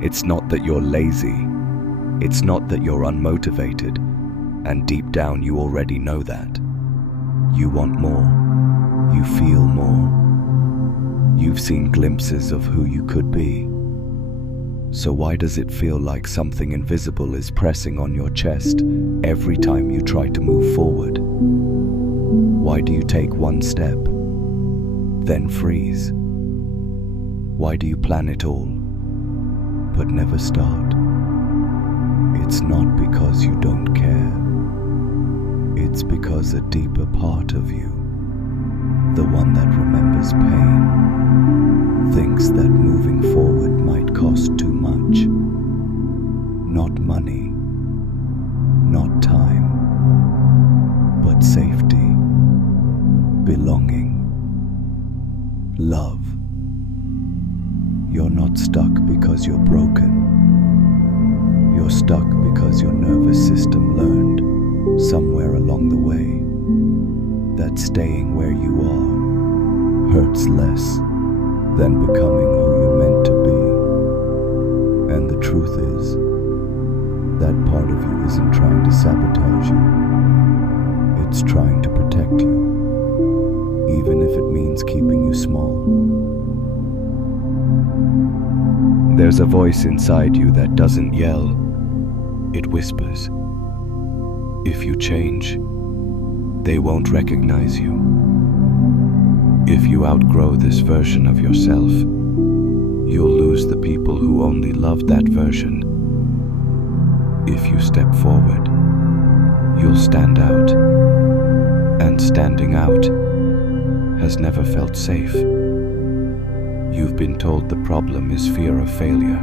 It's not that you're lazy. It's not that you're unmotivated. And deep down you already know that. You want more. You feel more. You've seen glimpses of who you could be. So why does it feel like something invisible is pressing on your chest every time you try to move forward? Why do you take one step, then freeze? Why do you plan it all, but never start? It's not because you don't care. It's because a deeper part of you, the one that remembers pain, thinks that moving forward might cost too much. Not money, not time, but safety, belonging, love. You're not stuck because you're broken. You're stuck because your nervous system learned somewhere along the way that staying where you are hurts less than becoming who you're meant to be. And the truth is, that part of you isn't trying to sabotage you. It's trying to protect you, even if it means keeping you small. There's a voice inside you that doesn't yell, it whispers. If you change, they won't recognize you. If you outgrow this version of yourself, you'll lose the people who only loved that version. If you step forward, you'll stand out. And standing out has never felt safe. You've been told the problem is fear of failure,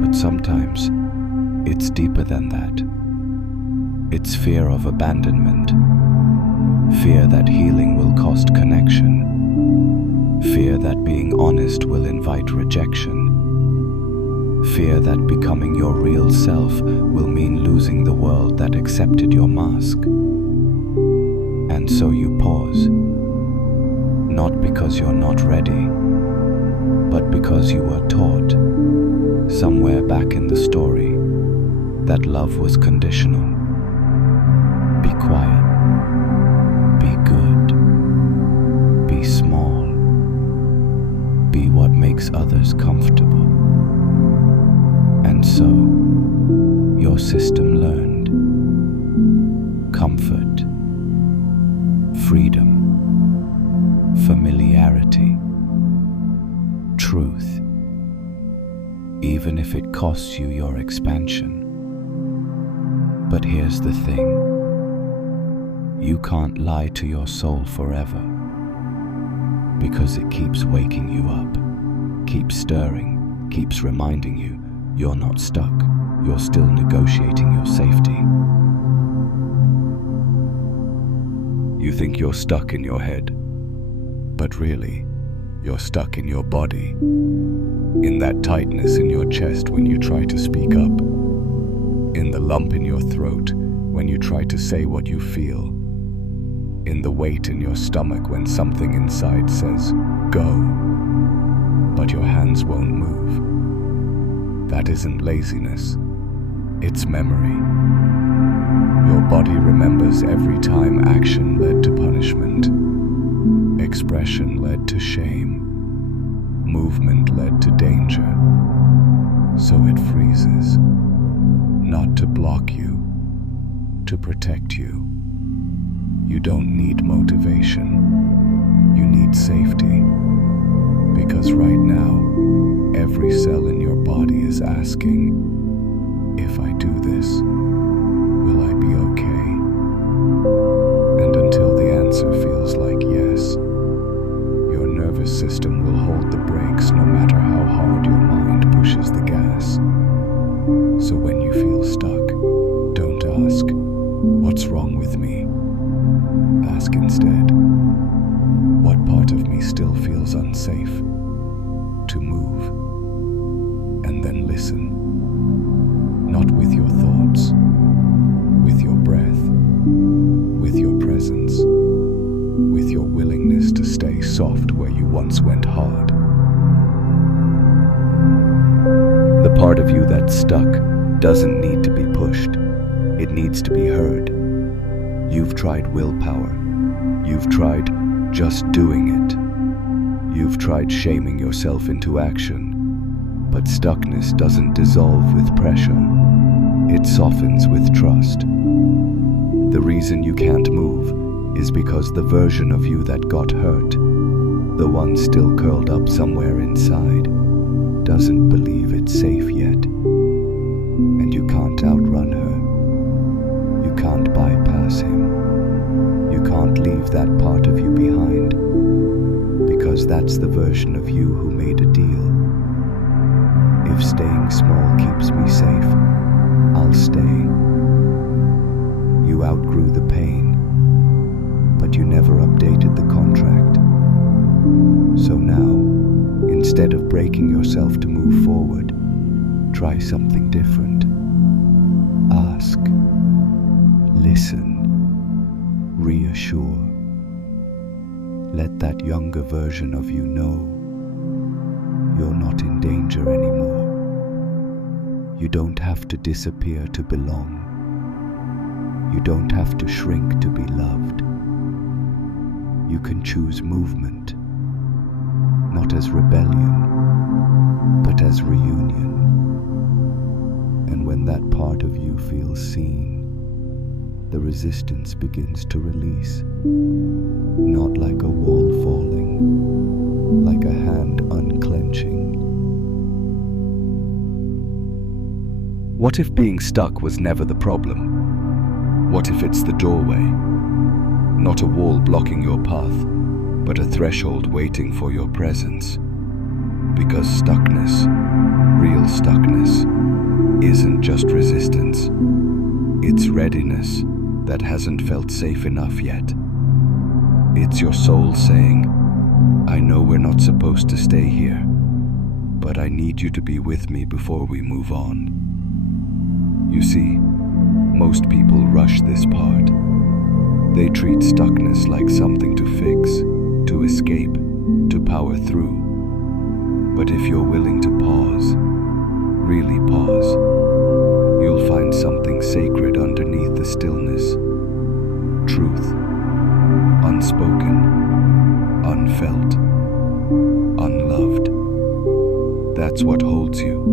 but sometimes it's deeper than that. It's fear of abandonment, fear that healing will cost connection, fear that being honest will invite rejection, fear that becoming your real self will mean losing the world that accepted your mask. And so you pause, not because you're not ready, but because you were taught, somewhere back in the story, that love was conditional. Be quiet, be good, be small, be what makes others comfortable. And so, your system learned comfort, freedom, familiarity, truth, even if it costs you your expansion. But here's the thing, you can't lie to your soul forever, because it keeps waking you up, keeps stirring, keeps reminding you you're not stuck, you're still negotiating your safety. You think you're stuck in your head, but really, you're stuck in your body, in that tightness in your chest when you try to speak up, in the lump in your throat when you try to say what you feel, in the weight in your stomach when something inside says, go, but your hands won't move. That isn't laziness, it's memory. Your body remembers every time action led to punishment, expression led to shame, movement led to danger. So it freezes, not to block you, to protect you. You don't need motivation, you need safety. Because right now, every cell in your body is asking, if I do this, will I be okay? And until the answer feels like yes, your nervous system will hold the brakes no matter how hard your mind pushes the gas. So when you feel stuck, don't ask, what's wrong with me? Ask instead, what part of me still feels unsafe to move? And then listen, not with your thoughts, with your breath, with your presence, with your willingness to stay soft where you once went hard. part of you that's stuck doesn't need to be pushed. It needs to be heard. You've tried willpower. You've tried just doing it. You've tried shaming yourself into action. But stuckness doesn't dissolve with pressure. It softens with trust. The reason you can't move is because the version of you that got hurt, the one still curled up somewhere inside, doesn't believe it's safe yet. And you can't outrun her. You can't bypass him. You can't leave that part of you behind, because that's the version of you who made a deal. If staying small keeps me safe, I'll stay. You outgrew the pain, but you never updated the contract. So now, instead of breaking yourself to move forward, try something different. Ask, listen, reassure. Let that younger version of you know you're not in danger anymore. You don't have to disappear to belong. You don't have to shrink to be loved. You can choose movement, not as rebellion, but as reunion. And when that part of you feels seen, the resistance begins to release, not like a wall falling, like a hand unclenching. What if being stuck was never the problem? What if it's the doorway? Not a wall blocking your path, but a threshold waiting for your presence. Because stuckness, real stuckness, isn't just resistance. It's readiness that hasn't felt safe enough yet. It's your soul saying, I know we're not supposed to stay here, but I need you to be with me before we move on. You see, most people rush this part. They treat stuckness like something to fix, to escape, to power through. But if you're willing to pause, really pause, you'll find something sacred underneath the stillness. Truth, unspoken, unfelt, unloved. That's what holds you.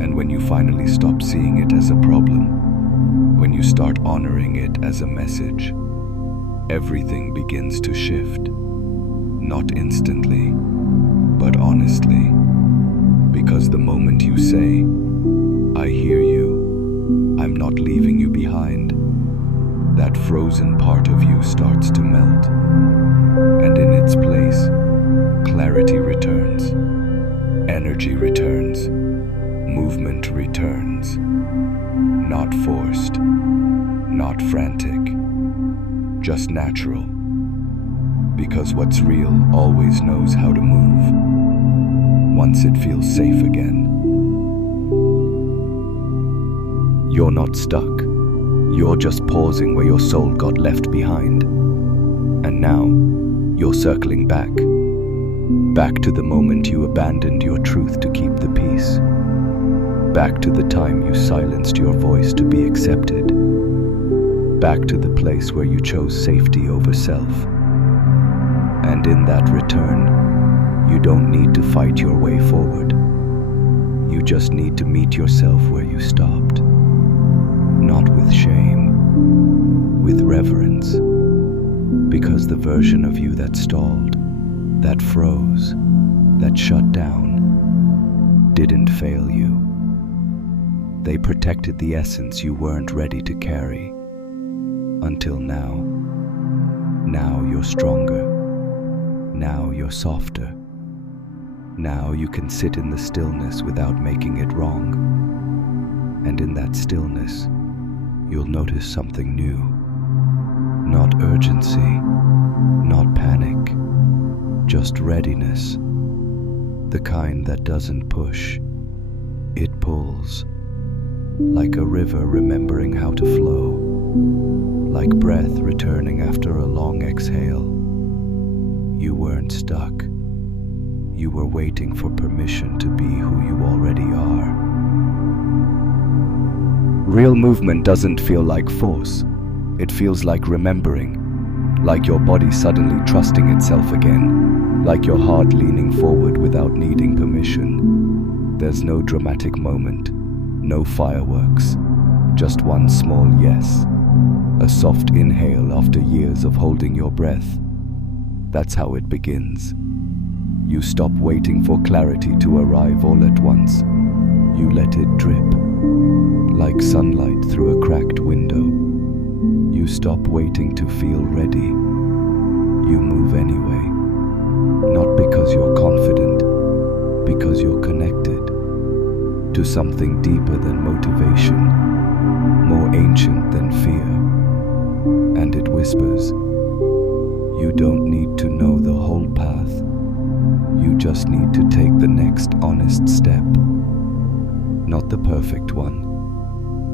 And when you finally stop seeing it as a problem, when you start honoring it as a message, everything begins to shift. Not instantly, but honestly. Because the moment you say, I hear you, I'm not leaving you behind, that frozen part of you starts to melt. And in its place, clarity returns, energy returns, movement returns. Not forced, not frantic, just natural. Because what's real always knows how to move, once it feels safe again. You're not stuck. You're just pausing where your soul got left behind. And now, you're circling back. Back to the moment you abandoned your truth to keep the peace. Back to the time you silenced your voice to be accepted. Back to the place where you chose safety over self. And in that return, you don't need to fight your way forward. You just need to meet yourself where you stopped. Not with shame, with reverence. Because the version of you that stalled, that froze, that shut down, didn't fail you. They protected the essence you weren't ready to carry. Until now. Now you're stronger. Now you're softer. Now you can sit in the stillness without making it wrong. And in that stillness, you'll notice something new. Not urgency, not panic, just readiness. The kind that doesn't push, it pulls. Like a river remembering how to flow, like breath returning after a long exhale. You weren't stuck. You were waiting for permission to be who you already are. Real movement doesn't feel like force. It feels like remembering, like your body suddenly trusting itself again, like your heart leaning forward without needing permission. There's no dramatic moment, no fireworks, just one small yes, a soft inhale after years of holding your breath. That's how it begins. You stop waiting for clarity to arrive all at once. You let it drip, like sunlight through a cracked window. You stop waiting to feel ready. You move anyway, not because you're confident, because you're connected to something deeper than motivation, more ancient than fear. And it whispers, you don't need to know the whole path. You just need to take the next honest step. Not the perfect one,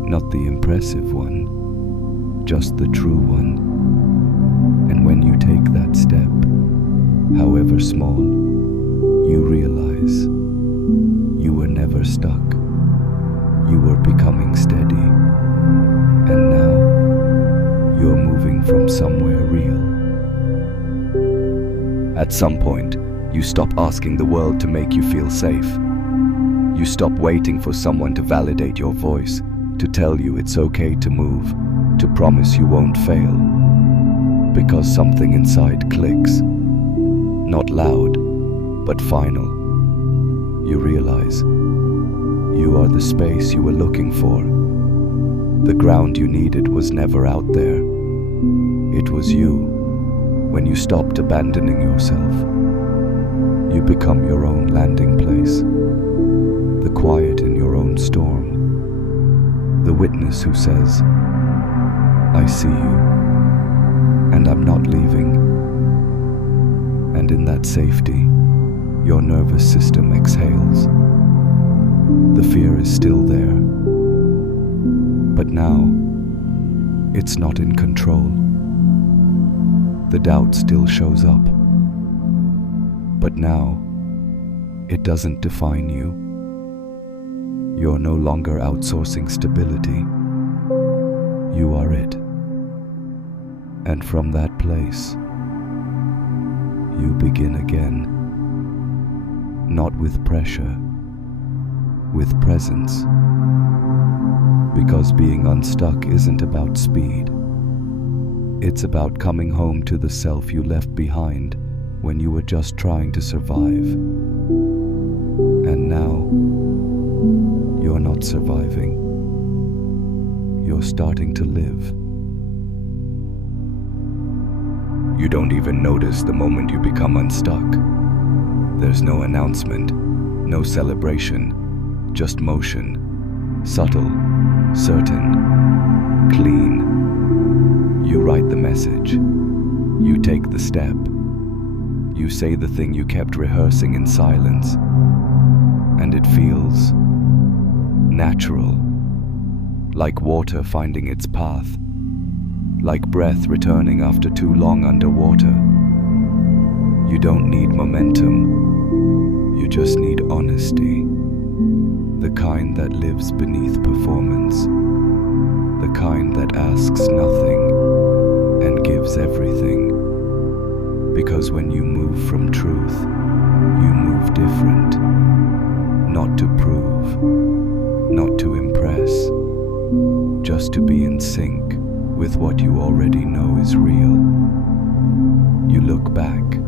not the impressive one, just the true one. And when you take that step, however small, you realize you were never stuck. You were becoming steady. And now you're moving from somewhere real. At some point, you stop asking the world to make you feel safe. You stop waiting for someone to validate your voice, to tell you it's okay to move, to promise you won't fail. Because something inside clicks. Not loud, but final. You realize you are the space you were looking for. The ground you needed was never out there. It was you. When you stopped abandoning yourself, you become your own landing place, the quiet in your own storm, the witness who says, I see you, and I'm not leaving. And in that safety, your nervous system exhales. The fear is still there, but now it's not in control. The doubt still shows up, but now it doesn't define you. You're no longer outsourcing stability. You are it. And from that place, you begin again. Not with pressure, with presence. Because being unstuck isn't about speed. It's about coming home to the self you left behind when you were just trying to survive. And now, you're not surviving. You're starting to live. You don't even notice the moment you become unstuck. There's no announcement, no celebration, just motion. Subtle, certain, clean. You write the message. You take the step. You say the thing you kept rehearsing in silence. And it feels natural. Like water finding its path. Like breath returning after too long underwater. You don't need momentum. You just need honesty. The kind that lives beneath performance. The kind that asks nothing and gives everything. Because when you move from truth, you move different. Not to prove, not to impress, just to be in sync with what you already know is real. You look back,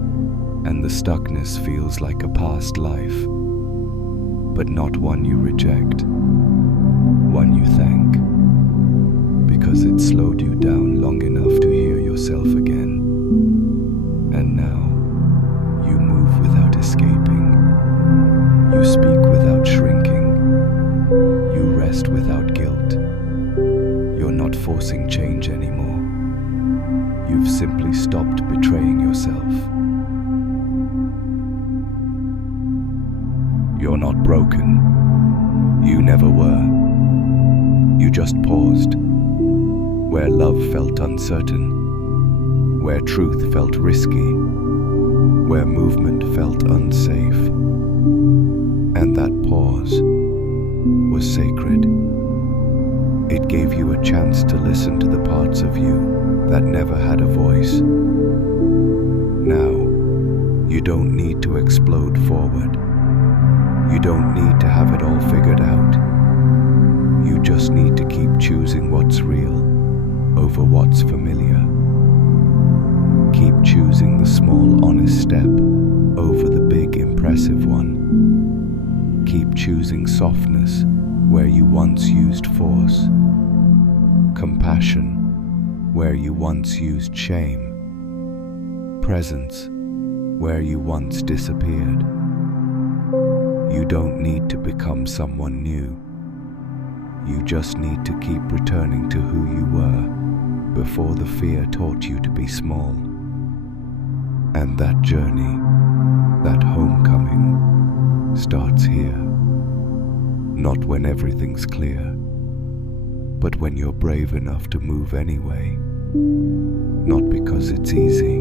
and the stuckness feels like a past life, but not one you reject, one you thank, because it slowed you down long enough to hear yourself again. And now, you move without escaping. You speak without shrinking. You rest without guilt. You're not forcing change anymore. You've simply stopped betraying yourself. You're not broken. You never were. You just paused. Where love felt uncertain. Where truth felt risky. where movement felt unsafe, and that pause was sacred. It gave you a chance to listen to the parts of you that never had a voice. Now, you don't need to explode forward. You don't need to have it all figured out. You just need to keep choosing what's real over what's familiar. Keep choosing the small, honest step over the big, impressive one. Keep choosing softness where you once used force, compassion where you once used shame, presence where you once disappeared. You don't need to become someone new. You just need to keep returning to who you were before the fear taught you to be small. And that journey, that homecoming, starts here. Not when everything's clear, but when you're brave enough to move anyway. Not because it's easy,